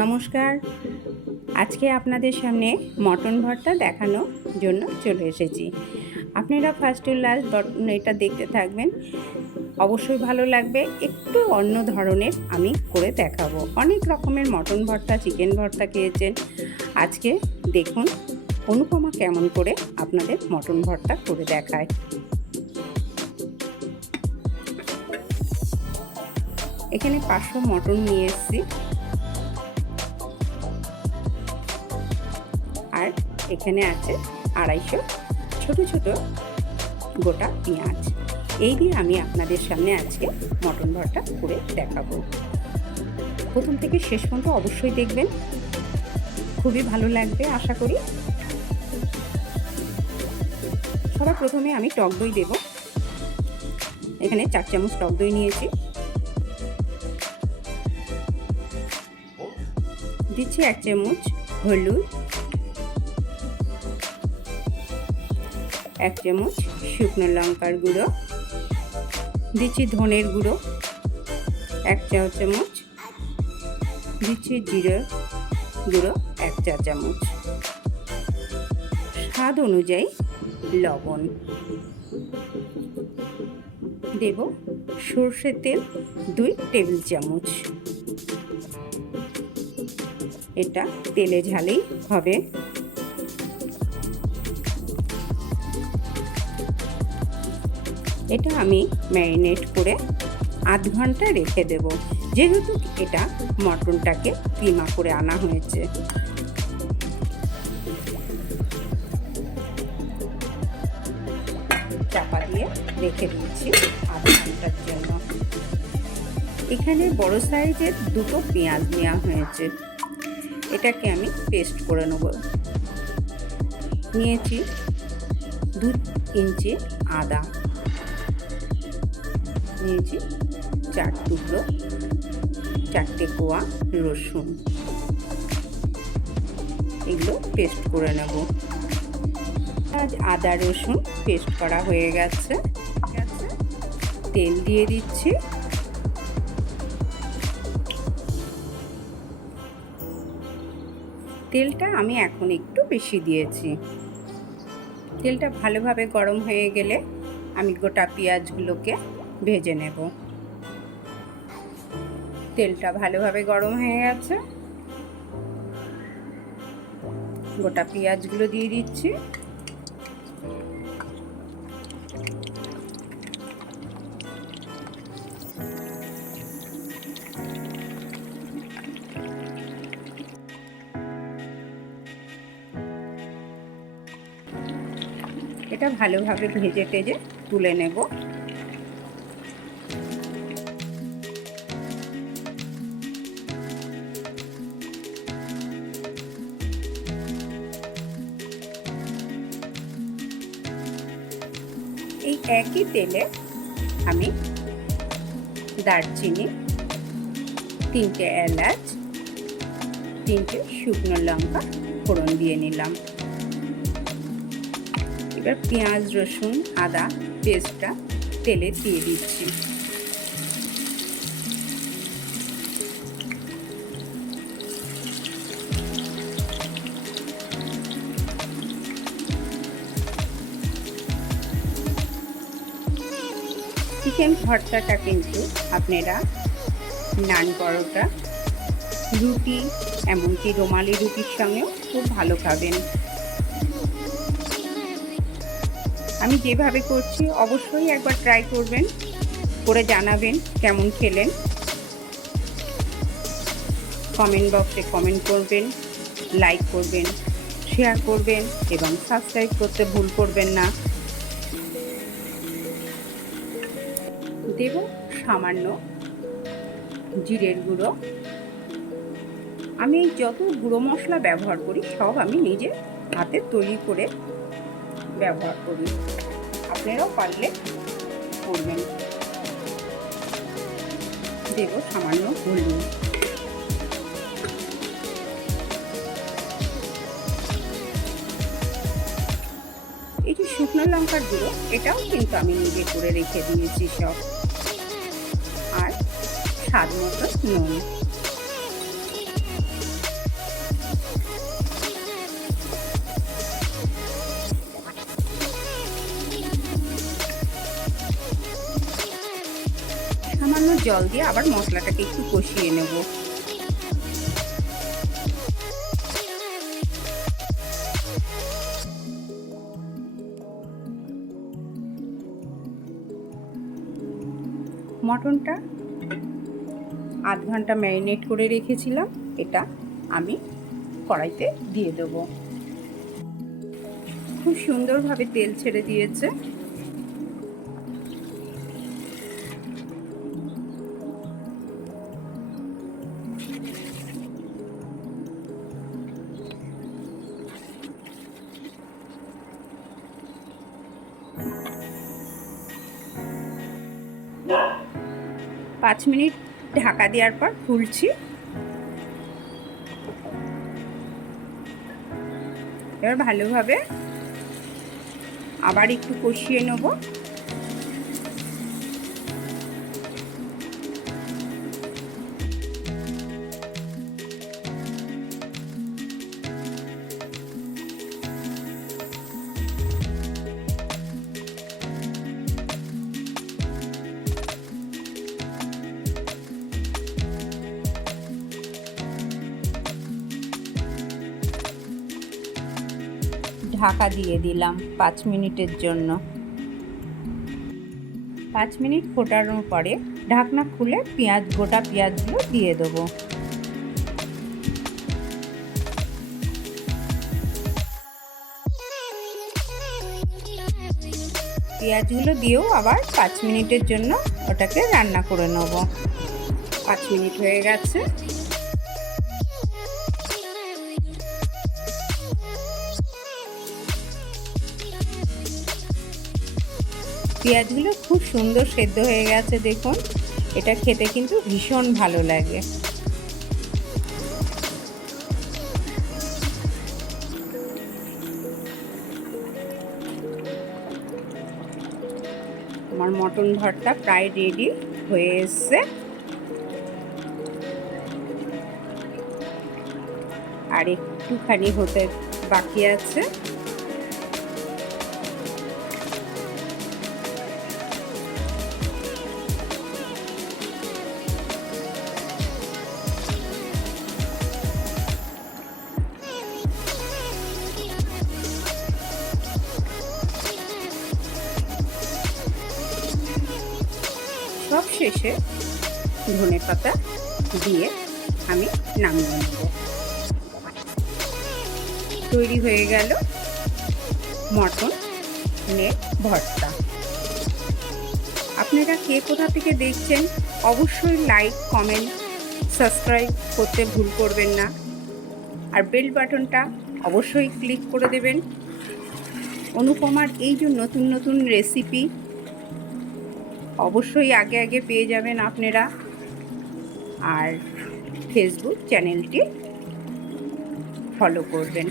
নমস্কার। আজকে আপনাদের সামনে মটন ভর্তা দেখানোর জন্য চলে এসেছি। আপনারা ফার্স্ট টু লাস্ট এটা দেখতে থাকবেন, অবশ্যই ভালো লাগবে। একটু অন্য ধরনের আমি করে দেখাবো। অনেক রকমের মটন ভর্তা, চিকেন ভর্তা খেয়েছেন, আজকে দেখুন অনুপমা কেমন করে আপনাদের মটন ভর্তা করে দেখায়। এখানে 500 মটন নিয়ে এসেছি, আর এখানে আছে 250 ছোট ছোট গোটা পেঁয়াজ। এই দিয়ে আমি আপনাদের সামনে আজকে মটন ভর্তা করে দেখাবো। প্রথম থেকে শেষ পর্যন্ত অবশ্যই দেখবেন, খুবই ভালো লাগবে আশা করি। সবার প্রথমে আমি টক দই দেব। এখানে 4 চামচ টক দই নিয়েছি, দিচ্ছি 1 চামচ হলুদ, 1 চামচ শুকনো লঙ্কার গুঁড়ো, দিচ্ছি ধনের গুঁড়ো 1 চা চামচ, দিচ্ছি জিরে গুঁড়ো 1 চা চামচ, স্বাদ অনুযায়ী লবণ দেব, সর্ষের তেল 2 টেবিল চামচ। এটা তেলে ঝালেই হবে। এটা আমি ম্যারিনেট করে আধ ঘন্টা রেখে দেব, যেহেতু এটা মটনটাকে কিমা করে আনা হয়েছে। চাপা দিয়ে রেখে দিচ্ছি আধ ঘন্টার জন্য। এখানে বড় সাইজের 2টো পেঁয়াজ নেওয়া হয়েছে, এটাকে আমি পেস্ট করে নেব। নিয়েছি 2 ইঞ্চি আদা, নিয়েছি 4 টুকরো 4টে কোয়া রসুন, এগুলো পেস্ট করে নেব। আজ আদা রসুন পেস্ট করা হয়ে গেছে। তেল দিয়ে দিচ্ছি, তেলটা আমি এখন একটু বেশি দিয়েছি। তেলটা ভালোভাবে গরম হয়ে গেলে আমি গোটা পেঁয়াজগুলোকে ভেজে নেব। তেলটা ভালোভাবে গরম হয়ে গেছে, গোটা পেঁয়াজগুলো দিয়ে দিচ্ছি। এটা ভালোভাবে ভেজে টেজে তুলে নেব। এই একই তেলে আমি দারচিনি, 3টে এলাচ, 3টে শুকনো লঙ্কা ফোড়ন দিয়ে নিলাম। এবার পেঁয়াজ রসুন আদা পেস্টটা তেলে দিয়ে দিচ্ছি। চিকেন ভর্তাটা কিন্তু আপনারা নান, পরোটা, রুটি, এমনকি রুমালি রুটির সঙ্গেও খুব ভালো খাবেন। আমি যেভাবে করছি অবশ্যই একবার ট্রাই করবেন, করে জানাবেন কেমন খেলেন। কমেন্ট বক্সে কমেন্ট করবেন, লাইক করবেন, শেয়ার করবেন এবং সাবস্ক্রাইব করতে ভুল করবেন না। দেব সামান্য জিরের গুঁড়ো। আমি যত গুঁড়ো মশলা ব্যবহার করি সব আমি নিজে হাতে তৈরি করে ব্যবহার করি, আপনারাও পারলে করবেন। দেব সামান্য হলুদ, এই যে শুকনো লঙ্কার গুঁড়ো, এটাও কিন্তু আমি নিজে করে রেখে দিয়েছি সব। আর স্বাদ মতো নুন। জল দিয়ে আবার মশলাটাকে একটু কষিয়ে নেব। মটনটা আধ ঘন্টা ম্যারিনেট করে রেখেছিলাম, এটা আমি কড়াইতে দিয়ে দেব। খুব সুন্দরভাবে তেল ছেড়ে দিয়েছে। পাঁচ মিনিট ঢাকা দেওয়ার পর খুলছি। এবার ভালোভাবে আবার একটু কষিয়ে নেব। ঢাকা দিয়ে দিলাম 5 মিনিটের জন্য। 5 মিনিট ফোটানোর পরে ঢাকনা খুলে গোটা পেঁয়াজগুলো দিয়ে দেবো। পেঁয়াজগুলো দিয়েও আবার 5 মিনিটের জন্য ওটাকে রান্না করে নেব। 5 মিনিট হয়ে গেছে। পেঁয়াজগুলো খুব সুন্দর সেদ্ধ হয়ে গেছে, দেখুন। এটা খেতে কিন্তু ভীষণ ভালো লাগে। আমার মটন ভর্তা প্রায় রেডি হয়ে এসছে। আর একটুখানি হতে বাকি আছে। সব শেষে ধনেপাতা দিয়ে আমি নামিয়ে নেব। তৈরি হয়ে গেল মটনের ভর্তা। আপনারা কে কোথা থেকে দেখছেন অবশ্যই লাইক, কমেন্ট, সাবস্ক্রাইব করতে ভুল করবেন না। আর বেল বাটনটা অবশ্যই ক্লিক করে দেবেন। অনুপমার এই যে নতুন নতুন রেসিপি অবশ্যই আগে আগে পেয়ে যাবেন আপনারা। আর ফেসবুক চ্যানেলটি ফলো করবেন।